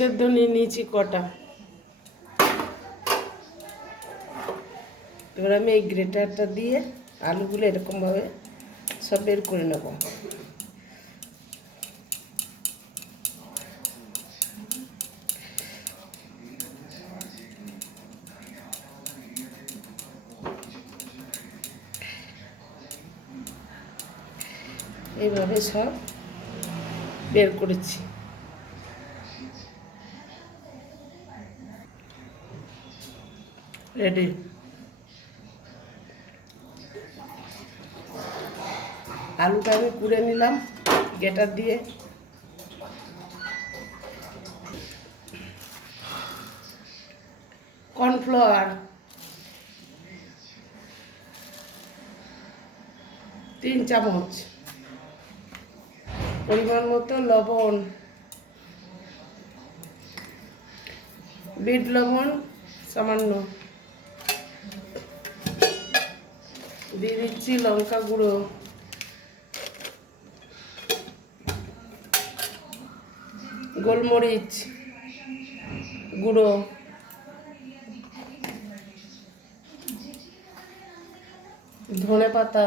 সেদ্ধ নিয়ে নিয়েছি কটা। এবার আমি এই গ্রেটারটা দিয়ে আলুগুলো এরকমভাবে সব বের করে নেব। এইভাবে সব বের করেছি। রেডি। আলুটা আমি কুড়ে নিলাম গ্রেটার দিয়ে। কর্নফ্লাওয়ার 3 চামচ, পরিমাণ মতো লবণ, বিট লবণ সামান্য, দিয়ে দিচ্ছি লঙ্কা গুঁড়ো, গোলমরিচ গুঁড়ো, ধনে পাতা,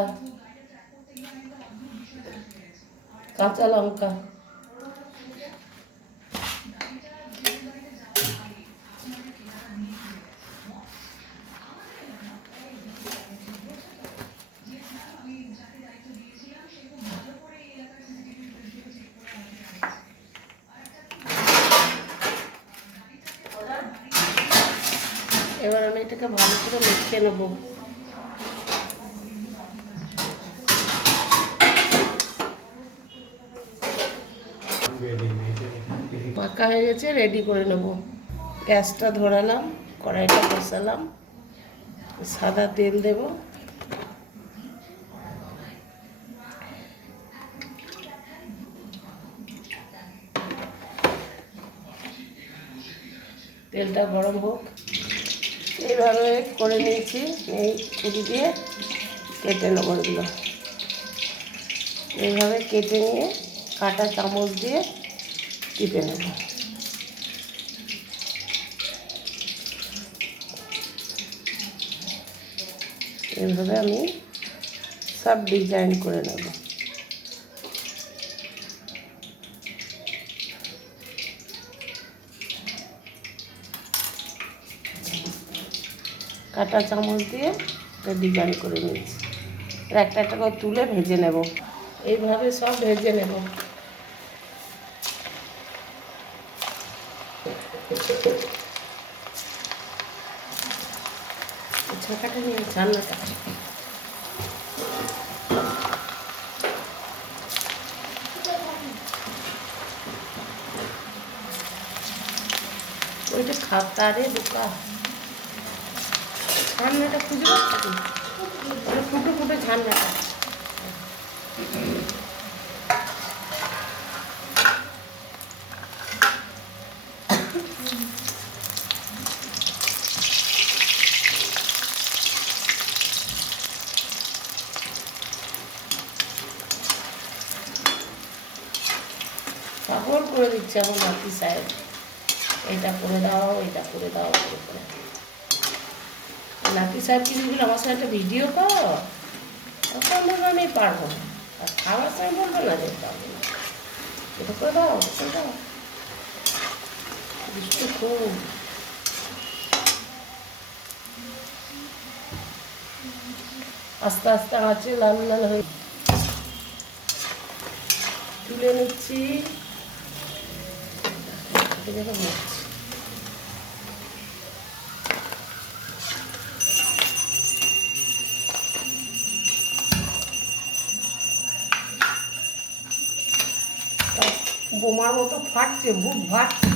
কাঁচা লঙ্কা, এবার আমি এটাকে ভালো করে মেখে নেব। পাকা হয়ে গেছে, রেডি করে নেব। গ্যাসটা ধরালাম, কড়াইটা বসালাম, সাদা তেল দেব। তেলটা গরম হোক। এইভাবে করে নিয়েছি, এই ছুরি দিয়ে কেটে নেবো এগুলো। এইভাবে কেটে নিয়ে কাঁটা চামচ দিয়ে টিপে নেব। এইভাবে আমি সব ডিজাইন করে নেব। কাঁটা চামচ দিয়ে ডিজাইন করে নিয়েছি। একটা একটা করে তুলে ভেজে নেব। এইভাবে সব ভেজে নেব। ছাকাটা নিয়ে রান্নাটা ওইটা খাতারে ঢোকা ঝান্নাটা খুঁজে পাচ্ছি, ফুটো ফুটো ঝান্নাটা। পাগল করে দিচ্ছে আমার নাতি সাহেব, এটা করে দাও, এটা করে দাও, করে নাতি সাহেব কি দিল আমার সাথে একটা ভিডিও কর, তখন আমি পারবো না। আর খাওয়ার সময় বলবো না যে পারবো না, এটা করে দাও, করে দাও। দুষ্টু খুব। আস্তে আস্তে আঁচে লাল লাল হয়ে তুলে নিচ্ছি। বোমার মতো ফাটছে, বুক ফাটছে,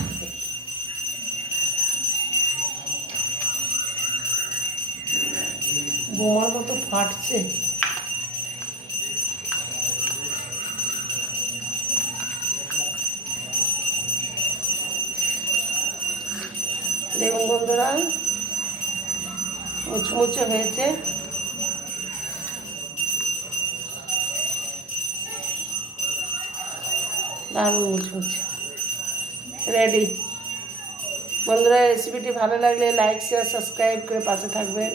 বোমার মতো ফাটছে। দেখুন বন্ধুরা, মুচমুচে হয়েছে। দারুণ মুচমুচে, রেডি। বন্ধুরা রেসিপিটি ভালো লাগলে লাইক শেয়ার সাবস্ক্রাইব করে পাশে থাকবেন।